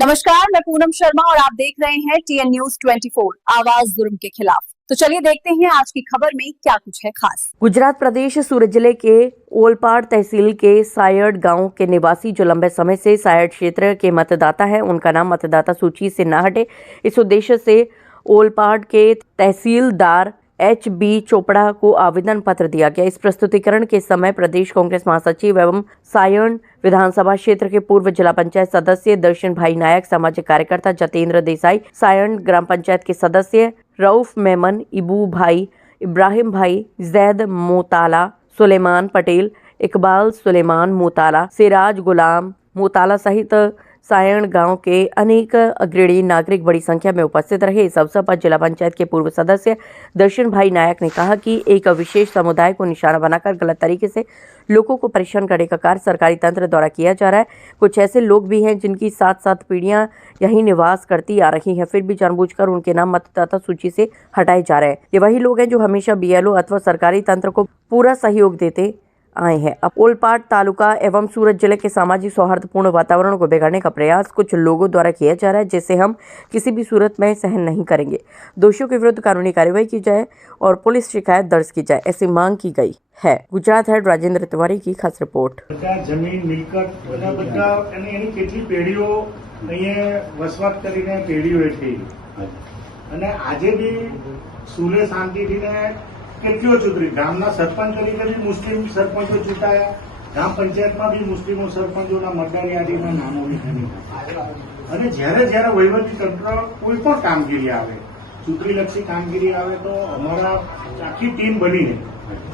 नमस्कार, मैं पूनम शर्मा और आप देख रहे हैं TN News 24 आवाज जुर्म के खिलाफ। तो चलिए देखते हैं आज की खबर में क्या कुछ है खास। गुजरात प्रदेश सूरत जिले के ओलपाड तहसील के सायड गांव के निवासी जो लंबे समय से सायड क्षेत्र के मतदाता हैं, उनका नाम मतदाता सूची से न हटे, इस उद्देश्य से ओलपाड के तहसीलदार HB चोपड़ा को आवेदन पत्र दिया गया। इस प्रस्तुतिकरण के समय प्रदेश कांग्रेस महासचिव एवं सायण विधानसभा क्षेत्र के पूर्व जिला पंचायत सदस्य दर्शन भाई नायक, सामाजिक कार्यकर्ता जतेंद्र देसाई, सायण ग्राम पंचायत के सदस्य रऊफ मेमन, इबू भाई, इब्राहिम भाई, जैद मोताला, सुलेमान पटेल, इकबाल सुलेमान मोताला, सिराज गुलाम मोताला सहित सायण गांव के अनेक अग्रणी नागरिक बड़ी संख्या में उपस्थित रहे। इस अवसर पर जिला पंचायत के पूर्व सदस्य दर्शन भाई नायक ने कहा कि एक विशेष समुदाय को निशाना बनाकर गलत तरीके से लोगों को परेशान करने का कार्य सरकारी तंत्र द्वारा किया जा रहा है। कुछ ऐसे लोग भी हैं जिनकी 7-7 पीढ़ियां यहीं निवास करती आ रही हैं, फिर भी जानबूझकर उनके नाम मतदाता सूची से हटाए जा रहे हैं। ये वही लोग हैं जो हमेशा BLO अथवा सरकारी तंत्र को पूरा सहयोग देते आए हैं। अब ओलपाड तालुका एवं सूरत जिले के सामाजिक सौहार्दपूर्ण वातावरण को बिगाड़ने का प्रयास कुछ लोगों द्वारा किया जा रहा है, जिसे हम किसी भी सूरत में सहन नहीं करेंगे। दोषियों के विरुद्ध कानूनी कार्रवाई की जाए और पुलिस शिकायत दर्ज की जाए, ऐसी मांग की गई है। गुजरात हेड राजेंद्र तिवारी की खास रिपोर्ट। जमीन मिलकत બધા એની કેટલી પેઢીઓ અહીંયા વસવાટ કરીને પેઢીઓ થઈ અને આજે બી સુલે શાંતિથી કેટલીઓ ચૂંટણી ગામના સરપંચ તરીકે બી મુસ્લિમ સરપંચો ચૂંટાયા, ગ્રામ પંચાયતમાં બી મુસ્લિમો સરપંચોના મતદાર યાદીમાં નામો લીધા અને જ્યારે જ્યારે વહીવટી તંત્ર કોઈ પણ કામગીરી આવે, ચૂંટણીલક્ષી કામગીરી આવે તો અમારા આખી ટીમ બનીને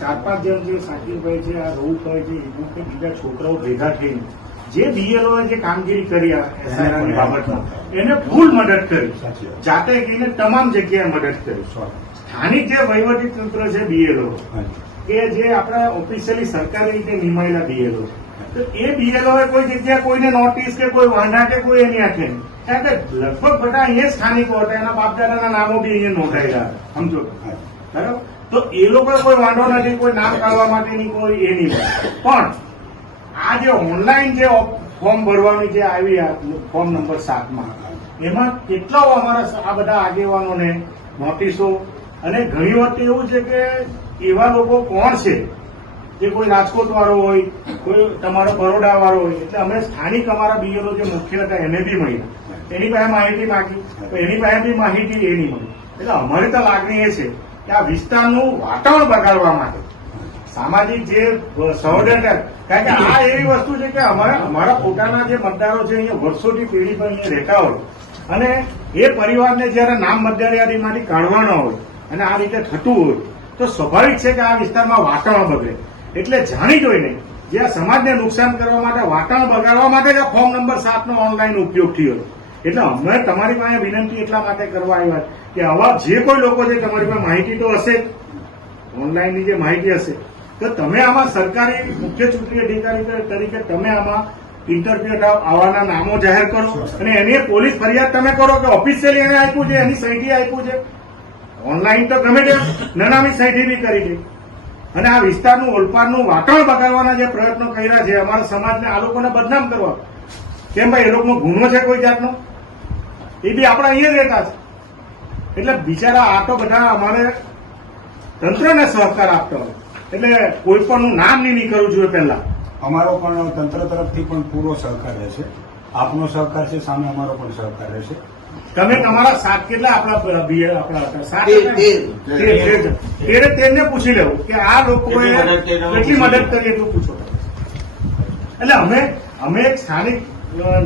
4-5 જણ જે સાકીરભાઈ છે, આ રઉફભાઈ છે, એવું કે બીજા છોકરાઓ ભેગા થઈને જે BLOએ જે કામગીરી કરી એસઆઈઆરની બાબતમાં એને ફૂલ મદદ કરી, જાતે ગઈને તમામ જગ્યાએ મદદ કરી। સ્થાનિક જે વહીવટી તંત્ર છે BLO કે જે આપણા ઓફિશિયલી સરકારી રીતે નિમાયેલા BLO, તો એ BLOએ કોઈ જગ્યાએ કોઈને નોટિસ કે કોઈ વાંધા કે કોઈ એની આંખે નહીં, કારણ કે લગભગ બધા અહીંયા સ્થાનિકો હતા, એના બાપદાદાના નામો બી અહીંયા નોંધાયેલા સમજો બરાબર। તો એ લોકોએ કોઈ વાંધો નથી, કોઈ નામ કાઢવા માટેની કોઈ એ નહીં। પણ આ જે ઓનલાઈન જે ફોર્મ ભરવાની જે આવી ફોર્મ નંબર 7માં એમાં કેટલાઓ અમારા આ બધા આગેવાનોને નોટિસો અને ઘણી વખત એવું છે કે એવા લોકો કોણ છે જે કોઈ રાજકોટ વાળો હોય, કોઈ તમારો બરોડા વાળો હોય, એટલે અમે સ્થાનિક અમારા BLO જે મુખ્ય હતા એને બી મળ્યા, એની પાસે માહિતી માંગી તો એની પાસે બી માહિતી એ નહીં મળી। એટલે અમારી તો લાગણી એ છે કે આ વિસ્તારનું વાતાવરણ બગાડવા માટે સામાજિક જે સહોદરતા, કારણ કે આ એવી વસ્તુ છે કે અમારા પોતાના જે મતદારો છે અહીંયા વર્ષોથી પેઢી પર અહીંયા રહેતા હોય અને એ પરિવારને જયારે નામ મતદાર યાદીમાંથી કાઢવાના હોય અને આ રીતે થતું હોય તો સ્વાભાવિક છે કે આ વિસ્તારમાં વાતાવરણ બગડે। એટલે જાણી જોઈને જે આ સમાજને નુકસાન કરવા માટે, વાતાવરણ બગાડવા માટે જ આ ફોર્મ નંબર 7નો ઓનલાઈન ઉપયોગ થયો। એટલે અમે તમારી પાસે વિનંતી એટલા માટે કરવા આવ્યા કે આવા જે કોઈ લોકો છે, તમારી પાસે માહિતી તો હશે, ઓનલાઈનની જે માહિતી હશે, તો તમે આમાં સરકારી મુખ્ય ચૂંટણી અધિકારી તરીકે તમે આમાં ઇન્ટરવ્યુ આવવાના નામો જાહેર કરો અને એની પોલીસ ફરિયાદ તમે કરો કે ઓફિશિયલી એને આપ્યું છે, એની સહીથી આપ્યું છે। ઓનલાઈન તો ગમે તે નનામી સહીથી બી કરી દે અને આ વિસ્તારનું ઓલપાડનું વાતાવરણ બગાડવાના જે પ્રયત્નો કર્યા છે, અમારા સમાજને આ લોકોને બદનામ કરવા, કેમ ભાઈ એ લોકોનો ગુનો છે કોઈ જાતનો? એ બી આપણા અહીંયા જ રહેતા છે। એટલે બિચારા આ તો બધા અમારે તંત્રને સહકાર આપતા હોય, એટલે કોઈ પણનું નામ નહીં કરવું જોઈએ। પહેલા અમારો પણ તંત્ર તરફથી પણ પૂરો સહકાર રહેશે, આપનો સહકાર છે, સામે અમારો પણ સહકાર રહેશે। તમે તમારા સાત કેટલા આપણા હતા? 13 પૂછી લેવું કે આ લોકોએ કેટલી મદદ કરી એટલું પૂછો। એટલે અમે એક સ્થાનિક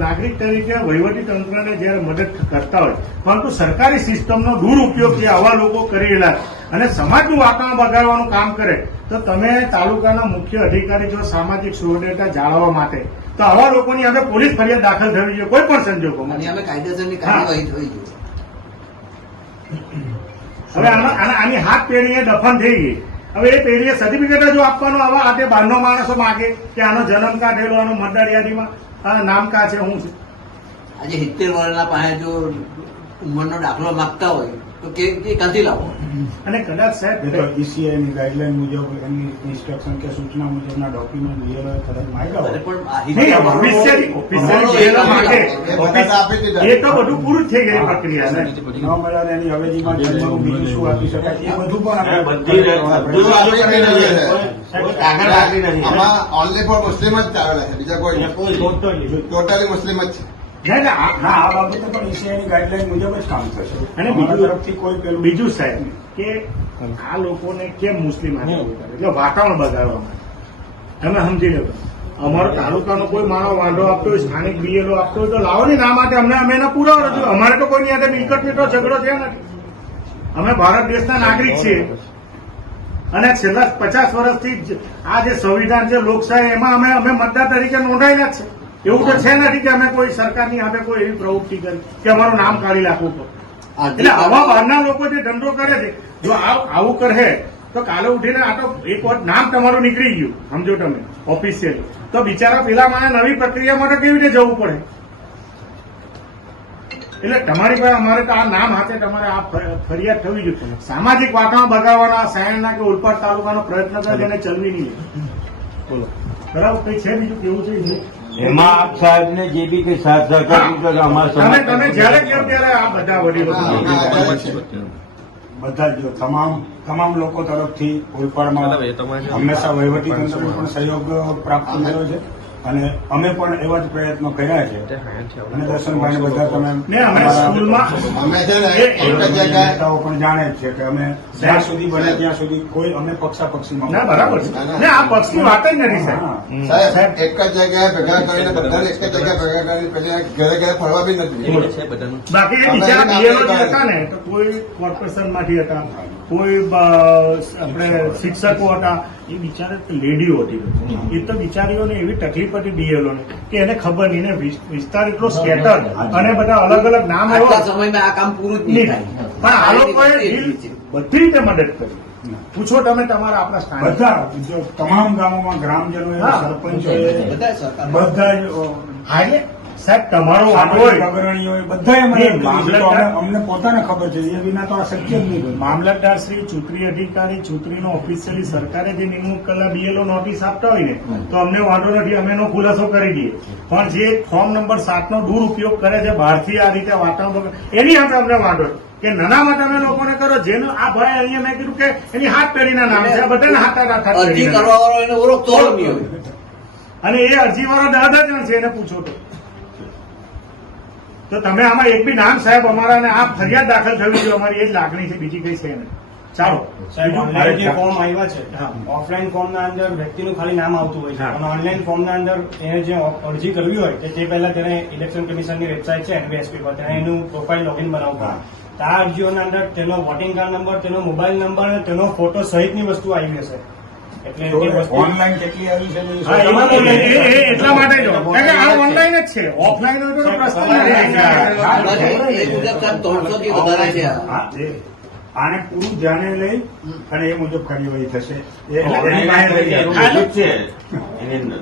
નાગરિક તરીકે વહીવટી તંત્રને જયારે મદદ કરતા હોય, પરંતુ સરકારી સિસ્ટમનો દુરુપયોગ જે આવા લોકો કરી રહેલા અને સમાજનું વાતાવરણ બગાડવાનું કામ કરે તો તમે તાલુકાના મુખ્ય અધિકારી જો સામાજિક સુરક્ષા જાળવવા માટે તો આવા લોકોની હવે પોલીસ ફરિયાદ દાખલ થવી જોઈએ કોઈ પણ સંજોગોમાં। હવે આની હાથ પેઢીએ દફન થઈ ગઈ। હવે એ પેઢીએ સર્ટિફિકેટ જો આપવાનું આવા આ બહારનો માણસો માગે કે આનો જન્મ કા થયેલો, આનો મતદાર યાદીમાં નામ કા છે, હું છે। આજે 70 વર્ષના પાસે જો ઉંમરનો દાખલો માંગતા હોય તો ક્યાંથી લાવો? અને કદાચ સાહેબ એ તો ECI ની ગાઈડલાઈન મુજબ એમની ઇન્સ્ટ્રક્શન કે સૂચના મુજબના ડોક્યુમેન્ટ BLO એ કદાચ માંગ્યા હોય. નહીં, officially BLO માંગે. એ તો બધું પૂરું જ થઈ ગઈ પ્રક્રિયા છે. ન મળ્યા ને એની અવેજીમાં જન્મનું બીજું શું આપી શકાય એ બધું પણ આપણે આમાં ઓનલી ફોર મુસ્લિમ જ આવેલા છે, બીજા કોઈ ટોટલી મુસ્લિમ જ છે. ના, ના, હા આ બાબતે પણ ECI ની ગાઈડલાઈન મુજબ જ કામ થશે. અને અમારા બીજું તરફથી કોઈ પેલું બીજું સાહેબ કે આ લોકોને કેમ મુસ્લિમ એટલે વાતાવરણ બગાડવા માટે તમે સમજી લો. અમારો તાલુકાનો કોઈ માનવ વાંધો આપતો હોય, સ્થાનિક BLO આપતો હોય તો લાવો ને ના માટે અમે એના પુરાવા રજૂ. અમારે તો કોઈની સાથે મિલકત મીઠો ઝઘડો છે નથી. અમે ભારત દેશના નાગરિક છીએ અને છેલ્લા 50 વર્ષથી આ જે સંવિધાન છે, લોકશાહી, એમાં અમે મતદાર તરીકે નોંધાયેલા જ છે. એવું તો છે નથી કે અમે કોઈ સરકારની સાથે કોઈ એવી પ્રવૃત્તિ કરી કે અમારું નામ કાઢી નાખવું પડે. એટલે આવા બહારના લોકો જે ધંધો કરે છે, જો આવું કરે તો કાલે ઉઠીને આ તો એક વખત નામ તમારું નીકળી ગયું, સમજો તમે ઓફિશિયલી, તો બિચારા પેલા મને નવી પ્રક્રિયા માટે કેવી રીતે જવું પડે. એટલે તમારી પાસે અમારે તો આ નામ હાથે તમારે આ ફરિયાદ થવી જોઈએ. સામાજિક વાતાવરણ બગાડવાના સાયણના કે ઓલપાડ તાલુકાનો પ્રયત્ન કરે એને ચલવી નહીં લે. બોલો, બરાબર કઈ છે બીજું કેવું છે? એમાં આપ સાહેબ ને જે બી કઈ સાથ સહકાર દીધો તો અમારા તમે જયારે કહો ત્યારે આ બધા વડીલો બધા જ તમામ લોકો તરફથી ઓલપાડમાં હંમેશા વહીવટી તંત્રનો પણ સહયોગ પ્રાપ્ત થયો છે અને અમે પણ એવા જ પ્રયત્નો કર્યા છે. અને દર્શનભાઈ બધા તમે ને અમે સ્કૂલમાં અમે છે ને એક જ જગ્યાએ નેતાઓ પણ જાણે જ છે કે અમે જ્યાં સુધી બને ત્યાં સુધી કોઈ અમે પક્ષાપક્ષીમાં ના બરાબર છે ને આ પક્ષની વાત જ નથી સાહેબ. સાહેબ એક જ જગ્યાએ ભેગા કરીને બધાને એક જ જગ્યાએ ભેગા કરીને પછી ઘરે ઘરે ફરવા બી નથી. બાકી એ બિચારા BLO જે હતા ને તો કોઈ કોર્પોરેશનમાંથી હતા, કોઈ આપણે શિક્ષકો હતા, એ બિચારા લેડીઓ હતી. એ તો બિચારીઓને એવી તકલીફ હતી BLO ને કે એને ખબર નહીં ને વિસ્તાર એટલો સ્કેટર અને બધા અલગ અલગ નામ આટલા સમયમાં આ કામ પૂરું જ નહીં થાય. પણ આ લોકોએ બધી રીતે મદદ કરી. પૂછો તમે તમારા આપણા સ્થાનિક બધા જો તમામ ગામોમાં ગ્રામજનોએ હા. સરપંચોએ બધા સરકાર બધા જ હા, એટલે સાહેબ તમારો વાંધો સામાજિક હોય, અગ્રણીઓએ બધાએ મદદ નહીં, કરી છે. તો મામલતદાર- અમને પોતાને ખબર છે એ વિના તો આ શક્ય જ નહીં બને. મામલતદાર શ્રી, ચૂંટણી અધિકારી, ચૂંટણીનો ઓફિસિયલી સરકારે જે નિમણૂક કરેલા BLO નોટિસ આપતા હોય ને તો અમને વાંધો નથી, અમે એનો ખુલાસો કરી દઈએ. પણ જે ફોર્મ નંબર 7 નો દુરુપયોગ કરે છે બહારથી આ રીતે વાતાવરણ, એની સાથે અમને વાંધો છે કે નાનામાં તમે લોકોને કરો. જેનો આ ભાઈ અહીંયા મેં કીધું કે એની 7 પેઢીના નામ છે, આ બધાના હાથ અરજી કરવા વાળો એને ઓળખતો જ નહીં હોય. અને એ અરજીવાળો 10 જણ છે, એને પૂછો તો તમે આમાં એક બી નામ સાહેબ અમારા ને આ ફરિયાદ દાખલ થવી જોઈએ, અમારી એ જ લાગણી છે, બીજી કઈ છે નહીં. ચાલો સાહેબ ઓનલાઈન જે ફોર્મ આવ્યા છે, હા. ઓફલાઈન ફોર્મના અંદર વ્યક્તિનું ખાલી નામ આવતું હોય છે હા. અને ઓનલાઈન ફોર્મના અંદર એને જે અરજી કરવી હોય કે તે પહેલા તેને ઇલેક્શન કમિશનની વેબસાઇટ છે NVSP પર તેને એનું પ્રોફાઇલ લોગિન બનાવવું પડે. તો આ અરજીઓના અંદર તેનો વોટિંગ કાર્ડ નંબર, તેનો મોબાઈલ નંબર અને તેનો ફોટો સહિતની વસ્તુ આવી હશે. એટલે તે વસ્તુ ઓનલાઈન કેટલી આવી છે ને એ હા, એમાં તો એટલા માટે જ કારણ કે આ ઓનલાઈન જ છે, ઓફલાઈન હોય તો પ્રશ્ન જ નથી. એ મુજબ સાહેબ 300 થી વધારે છે આ. હા, આને પૂરું ધ્યાને લઈ અને એ મુજબ કાર્યવાહી થશે. એની ઓનલાઈન પાસે રહી જાય. બધું જ છે એની અંદર.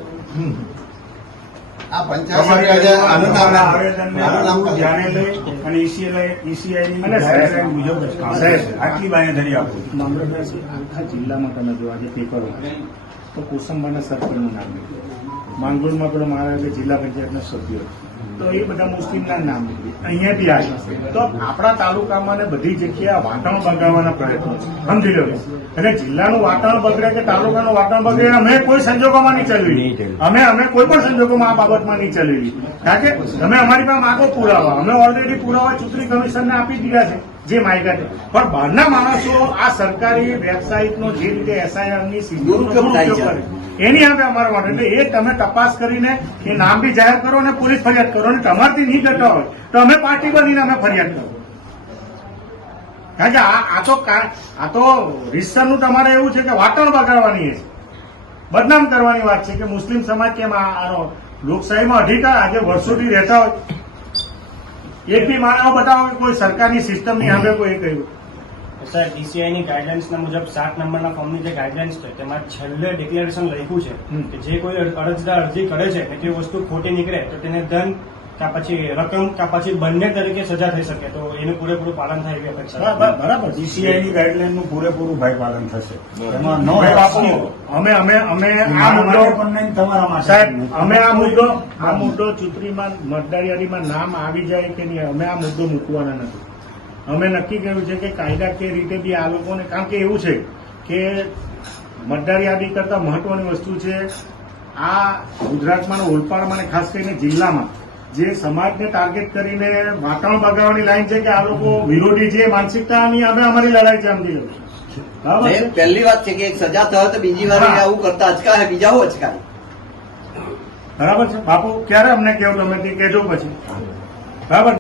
આ તમારી પંચાયત જે આનું નામ આવેદનને પૂરું ધ્યાને લઈ અને ECI ની અને ગાઈડલાઈન મુજબ જ કામ સાહેબ. થશે. આટલી બાંયધરી આપું છું. મામલતદારશ્રી, આખા જિલ્લામાં તમે જો આજે પેપરો તો કોસંબાના સરપંચનું નામ નીકળ્યું, માંગરોળમાં પેલો મારા જે જિલ્લા પંચાયતના સભ્યો તો એ બધા મુસ્લિમના નામ નીકળ્યું, અહીંયા બી આવ્યા. તો આપણા તાલુકામાં ને બધી જગ્યાએ વાતાવરણ બગાડવાના પ્રયત્નો છે, સમજી લો. અને જિલ્લાનું વાતાવરણ બગડે કે તાલુકાનું વાતાવરણ બગડે અમે કોઈ સંજોગોમાં નહીં ચલવી. અમે કોઈ પણ સંજોગોમાં આ બાબતમાં નહીં ચલવી. કારણ કે તમે અમારી પાસે માગો પુરાવા, અમે ઓલરેડી પુરાવા ચૂંટણી કમિશનને આપી દીધા છે જે માગ્યા છે. પણ બહારના માણસો આ સરકારી વેબસાઇટનો જે રીતે SIR ની સિસ્ટમનો દુરુપયોગ થાય છે. દુરુપયોગ કરે એની સામે અમારો વાંધો. એટલે એ તમે તપાસ કરીને એ નામ બી જાહેર કરો અને પોલીસ ફરિયાદ કરો. અને તમારથી નહીં કરતા હોય તો અમે પાર્ટી બનીને અમે ફરિયાદ કરો. કારણ કે આ તો રીતસરનું તમારે એવું છે કે વાતાવરણ બગાડવાની છે, બદનામ કરવાની વાત છે કે મુસ્લિમ સમાજ કેમ આનો લોકશાહીમાં અધિકાર આજે વર્ષોથી રહેતા હોય એક બી માનવ બતાવો કે કોઈ સરકારની સિસ્ટમની સામે કોઈ કહ્યું. સાહેબ ECI ની ગાઈડલાઇન્સના મુજબ 7 નંબરના ફોર્મની જે ગાઈડલાઇન્સ છે તેમાં છેલ્લે ડિક્લેરેશન લખ્યું છે કે જે કોઈ અરજદાર અરજી કરે છે અને તે વસ્તુ ખોટી નીકળે તો તેને દંડ કે પછી રકમ કે પછી બંને તરીકે સજા થઈ શકે, તો એનું પૂરેપૂરું પાલન થાય એવી અપેક્ષા. બરાબર DCI ની ગાઈડલાઈનનું પૂરેપૂરું ભાઈ પાલન થશે. એમાં નો બાપુ, અમે આ મુદ્દો પણ નહીં, તમારા માટે સાહેબ, નહીં. અમે આ મુદ્દો ચૂંટણીમાં મતદાર યાદીમાં નામ આવી જાય કે નહીં, અમે આ મુદ્દો મૂકવાના નથી. અમે નક્કી કર્યું છે કે કાયદાકીય રીતે બી આ લોકોને, કારણ કે એવું છે કે મતદાર યાદી કરતા મહત્વની વસ્તુ છે આ ગુજરાતમાં અને ઓલપાડમાં અને ખાસ કરીને જિલ્લામાં જે સમાજને ટાર્ગેટ કરીને વાતાવરણ બગાડવાની લાઈન છે કે આ લોકો વિરોધી છે માનસિકતાની અમે અમારી લડાઈ જામતી લડશું. બરાબર છે? પહેલી વાત છે કે એક સજા થયો તો બીજી વાર હા. આવું કરતા અચકાય, બીજા હું અચકાય. બરાબર છે બાપુ, ક્યારે અમને કેવું તમે તે કહેજો પછી. બરાબર.